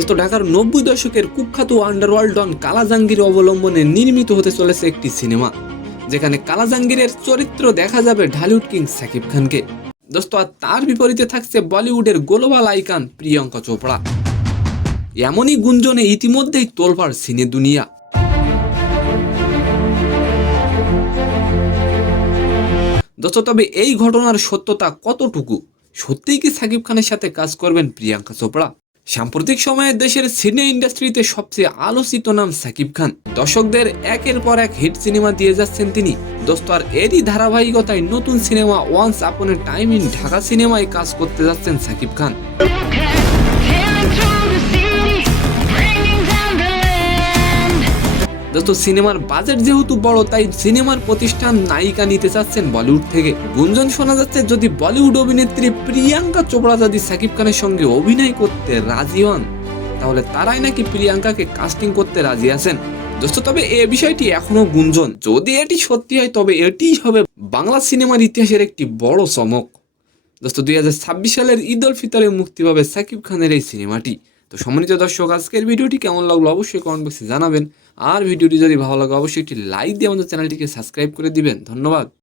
দোস্ত ঢাকার 90 দশকের কুখ্যাত আন্ডারওয়ার্ল্ড ডন কালাজাঙ্গির অবলম্বনে নির্মিত হতে চলেছে একটি সিনেমা, যেখানে কালাজাঙ্গিরের চরিত্র দেখা যাবে ঢালিউড কিং সাকিব খানকে। দোস্ত আর তার বিপরীতে থাকছে বলিউডের গ্লোবাল আইকন প্রিয়াঙ্কা চোপড়া। এমনই গুঞ্জনে ইতিমধ্যেই তোলপাড় সিনে দুনিয়া। দোস্ত তবে এই ঘটনার সত্যতা কতটুকু? সত্যিই কি সাকিব খানের সাথে কাজ করবেন প্রিয়াঙ্কা চোপড়া? সাম্প্রতিক সময়ে দেশের সিনে ইন্ডাস্ট্রিতে সবচেয়ে আলোচিত নাম সাকিব খান। দর্শকদের একের পর এক হিট সিনেমা দিয়ে যাচ্ছেন তিনি। দোস্ত আর এরই ধারাবাহিকতায় নতুন cinema once upon A time in Dhaka সিনেমায় কাজ করতে যাচ্ছেন সাকিব খান। দোস্ত সিনেমার বাজেট যেহেতু বড়, তাই সিনেমার প্রতিষ্ঠান নায়িকা নিতে চাচ্ছেন বলিউড থেকে। গুঞ্জন শোনা যাচ্ছে যদি বলিউড অভিনেত্রী প্রিয়াঙ্কা চোপড়া যদি সাকিব খানের সঙ্গে অভিনয় করতে রাজি হন, তাহলে তারাই নাকি প্রিয়াঙ্কাকে কাস্টিং করতে রাজি আছেন। দোস্ত তবে এই বিষয়টি এখনো গুঞ্জন। যদি এটি সত্যি হয় তবে এটি হবে বাংলা সিনেমার ইতিহাসের একটি বড় চমক। দোস্ত 2026 সালের ঈদ উল ফিতরে মুক্তি পাবে সাকিব খানের এই সিনেমাটি। তো সম্মানিত দর্শক, আজকের ভিডিওটি কেমন লাগলো অবশ্যই কমেন্ট বক্সে জানাবেন। আর ভিডিওটি যদি ভালো লাগে অবশ্যই একটি লাইক দিয়ে আমাদের চ্যানেলটিকে সাবস্ক্রাইব করে দিবেন। ধন্যবাদ।